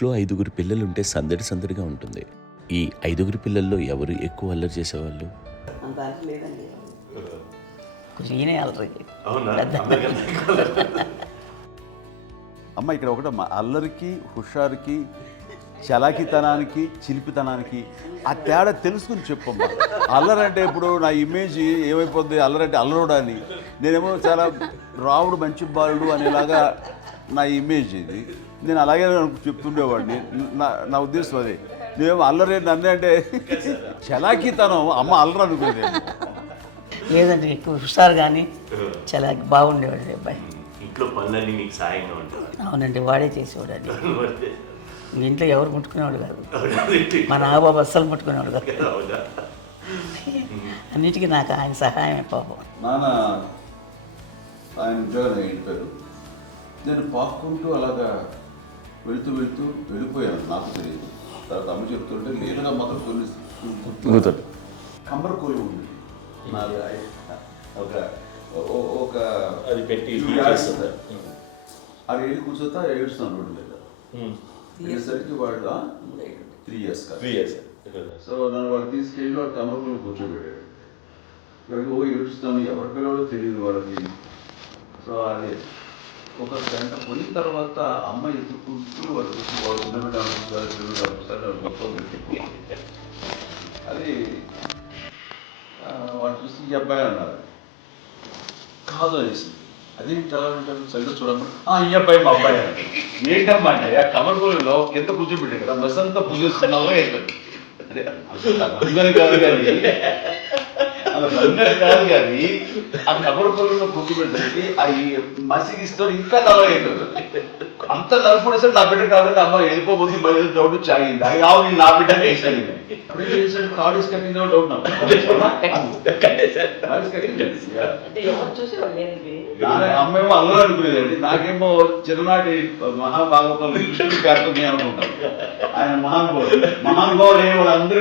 ఇంట్లో 5గురు పిల్లలుంటే సందడి సందడిగా ఉంటుంది. ఈ 5గురు పిల్లల్లో ఎవరు ఎక్కువ అల్లరి చేసేవాళ్ళు? అంత అల్లరి లేదండి. కొంచెం ఈయనే అల్లరి. అమ్మ ఇక్కడ ఒకటమ్మా, అల్లరికి హుషారుకి చలాకితనానికి చిలిపితనానికి ఆ తేడా తెలుసుకుని చెప్పమ్మా. అల్లరి అంటే ఇప్పుడు నా ఇమేజ్ ఏమైపోద్ది, అల్లరి అంటే అల్లరుడు అని, నేనేమో చాలా రావుడు మంచి బాలుడు అనేలాగా నా ఇమేజ్ ఇది. నేను అలాగే చెప్తుండేవాడిని. నా ఉద్దేశం అదే. నేనేమో అల్లరి నన్నే అంటే చలాకితనం అమ్మ అల్లరి అనుకునేది. లేదండి, ఎక్కువ హుషారు కానీ చాలా బాగుండేవాడు అబ్బాయి. ఇంట్లో పనులన్నీ మీకు సాయంగా ఉంటుంది. అవునండి, వాడే చేసేవాడు. అది ఇంట్లో ఎవరు ముట్టుకునేవాడు కాదు. మా నాగబాబు అస్సలు ముట్టుకునేవాడు కాదు. అన్నిటికీ నాకు ఆయన సహాయమే పాపం. నాన్న ఆయన ఉద్యోగం వెళ్ళిపోయారు. నేను పాక్కుంటూ అలాగా వెళుతూ వెళ్ళిపోయాను, నాకు తెలియదు. తర్వాత అమ్మ చెప్తుంటే లేదుగా మాత్రం కొన్ని కమ్మర కోలు ఉంది ఒక అది పెట్టి అది వెళ్ళి కూర్చోతా ఏడుస్తున్నాను రోడ్డు మీద. వెళ్ళేసరికి వాళ్ళు 3 years సో నన్ను వాళ్ళు తీసుకెళ్ళి వాళ్ళు కమ్మర కూర్చోబెట్టాడు. ఇక్కడికి ఏడుస్తాను, ఎవరి పిల్లడో తెలియదు వాళ్ళకి. సో అది ఒక గంట పోయిన తర్వాత అమ్మ ఎత్తుకుంటూ వాళ్ళు మొత్తం అది వాళ్ళు చూసి ఈ అబ్బాయి అన్నారు. కాదు అనేసి అది చాలా ఉంటారు సరిగ్గా చూడమ్మా, ఈ అబ్బాయి మా అబ్బాయి అన్నారు. ఏంటమ్మా అంటే ఆ కమర్గూలలో ఎంత కూర్చోబెట్టాడు కదా, బస్ అంతా పూజిస్తున్నావో ఏంటంటే అదే అందరి కాదు కానీ అందరి కాదు కానీ ఆ కమర్గూలలో కూర్చోబెట్టడానికి ఆ మసిగిస్తూ ఇంకా నలవైతుంది. అంత నలుపుడేసాడు. నా బిడ్డ కాదండి, అమ్మ వెళ్ళిపోబోతుంది, బయలు డౌట్ చాగింది. అది కావు నేను నా బిడ్డ వేసాను. కార్డ్ ఇస్ కటింగ్ డౌట్ అమ్మేమో అల్లరి అనుకునేదండి, నాకేమో చిన్ననాటి మహాభాగవతం అనుకుంటాను. ఆయన మహానుభావులు ఏమో అందరూ